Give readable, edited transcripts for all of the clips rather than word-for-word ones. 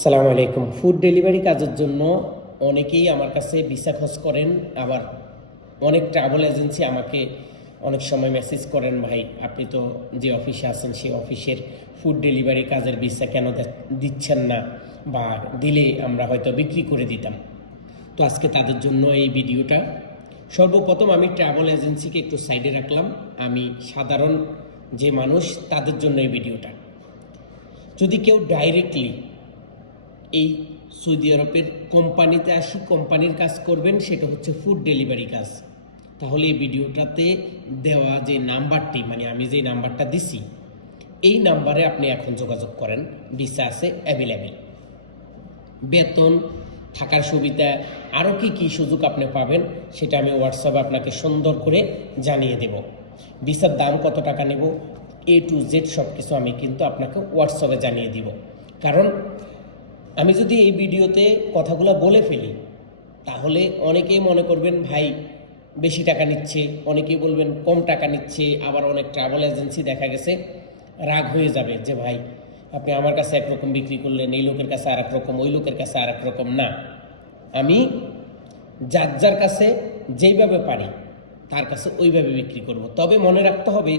সালামু আলাইকুম। Food delivery কাজের জন্য অনেকেই আমার কাছে ভিসা খোঁজ করেন, আবার অনেক ট্রাভেল এজেন্সি আমাকে অনেক সময় মেসেজ করেন, ভাই আপনি তো যে অফিসে আছেন সেই অফিসের ফুড ডেলিভারি কাজের ভিসা কেন দিচ্ছেন না, বা দিলে আমরা হয়তো বিক্রি করে দিতাম। তো আজকে তাদের জন্য এই ভিডিওটা। সর্বপ্রথম আমি ট্রাভেল এজেন্সিকে একটু সাইডে রাখলাম, আমি সাধারণ যে মানুষ তাদের জন্য এই ভিডিওটা। যদি কেউ ডাইরেক্টলি এই সৌদি আরবের কোম্পানিতে আসি কোম্পানির কাজ করবেন, সেটা হচ্ছে ফুড ডেলিভারি কাজ, তাহলে এই ভিডিওটাতে দেওয়া যে নাম্বারটি, মানে আমি যে নাম্বারটা দিছি এই নাম্বারে আপনি এখন যোগাযোগ করেন। ভিসা আছে অ্যাভেলেবেল, বেতন, থাকার সুবিধা, আরও কী সুযোগ আপনি পাবেন সেটা আমি হোয়াটসঅ্যাপে আপনাকে সুন্দর করে জানিয়ে দেব। ভিসার দাম কত টাকা নেব, A to Z সব কিছু আমি কিন্তু আপনাকে হোয়াটসঅ্যাপে জানিয়ে দিব। কারণ আমি যদি এই ভিডিওতে কথাগুলো বলে ফেলি তাহলে অনেকেই মনে করবেন ভাই বেশি টাকা নিচ্ছে, অনেকেই বলবেন কম টাকা নিচ্ছে, আবার অনেক ট্রাভেল এজেন্সি দেখা গেছে রাগ হয়ে যাবে যে ভাই আপনি আমার কাছে একরকম বিক্রি করলেন, এই লোকের কাছে আর এক রকম, ওই লোকের কাছে আর এক রকম। না, আমি যার কাছে যেইভাবে পারি তার কাছে ওইভাবে বিক্রি করব। তবে মনে রাখতে হবে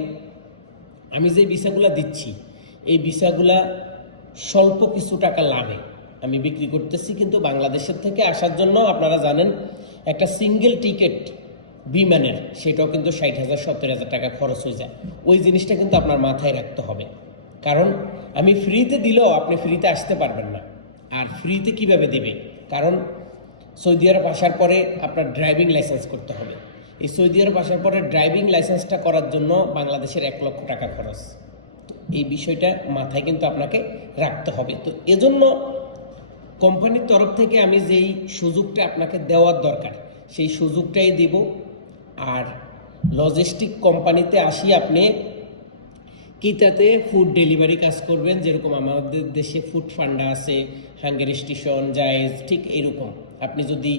আমি যে ভিসাগুলো দিচ্ছি এই ভিসাগুলা স্বল্প কিছু টাকা লাভে আমি বিক্রি করতেছি, কিন্তু বাংলাদেশের থেকে আসার জন্য আপনারা জানেন একটা সিঙ্গেল টিকিট বিমানের সেটাও কিন্তু 60,000 70,000 টাকা খরচ হয়ে যায়। ওই জিনিসটা কিন্তু আপনার মাথায় রাখতে হবে, কারণ আমি ফ্রিতে দিলেও আপনি ফ্রিতে আসতে পারবেন না। আর ফ্রিতে কিভাবে দেবে, কারণ সৌদি আরব আসার পরে আপনার ড্রাইভিং লাইসেন্স করতে হবে। এই সৌদি আরব আসার পরে ড্রাইভিং লাইসেন্সটা করার জন্য বাংলাদেশের 1 লক্ষ টাকা খরচ। এই বিষয়টা মাথায় কিন্তু আপনাকে রাখতে হবে। তো এজন্য কোম্পানির তরফ থেকে আমি যেই সুযোগটা আপনাকে দেওয়ার দরকার সেই সুযোগটাই দেব। আর লজিস্টিক কোম্পানিতে আসি আপনি কিতাতে ফুড ডেলিভারি কাজ করবেন, যেরকম আমাদের দেশে ফুড ফান্ডা আছে, হাঙ্গের স্টেশন, জায়েজ, ঠিক এইরকম। আপনি যদি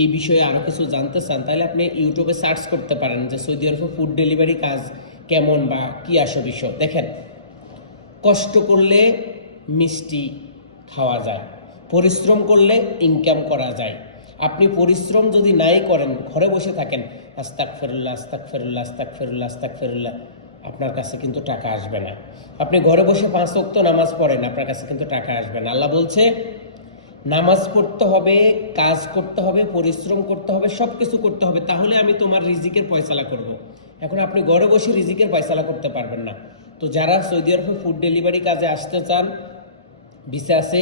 এই বিষয়ে আরও কিছু জানতে চান তাহলে আপনি ইউটিউবে সার্চ করতে পারেন যে সৌদি আরবে ফুড ডেলিভারি কাজ কেমন বা কী আসে বিষয়। দেখেন, কষ্ট করলে মিষ্টি খাওয়া যায়, পরিশ্রম করলে ইনকাম করা যায়। আপনি পরিশ্রম যদি নাই করেন, ঘরে বসে থাকেন, আস্তাগফিরুল্লাহ আস্তাগফিরুল্লাহ আস্তাগফিরুল্লাহ আস্তাগফিরুল্লাহ, আপনার কাছে কিন্তু টাকা আসবে না। আপনি ঘরে বসে 5 ওয়াক্ত নামাজ পড়েন, আপনার কাছে কিন্তু টাকা আসবে না। আল্লাহ বলছে নামাজ পড়তে হবে, কাজ করতে হবে, পরিশ্রম করতে হবে, সব কিছু করতে হবে, তাহলে আমি তোমার রিজিকের ফয়সালা করব। এখন আপনি ঘরে বসে রিজিকের ফয়সালা করতে পারবেন না। তো যারা সৌদি আরবে ফুড ডেলিভারি কাজে আসতে চান, ভিসা আছে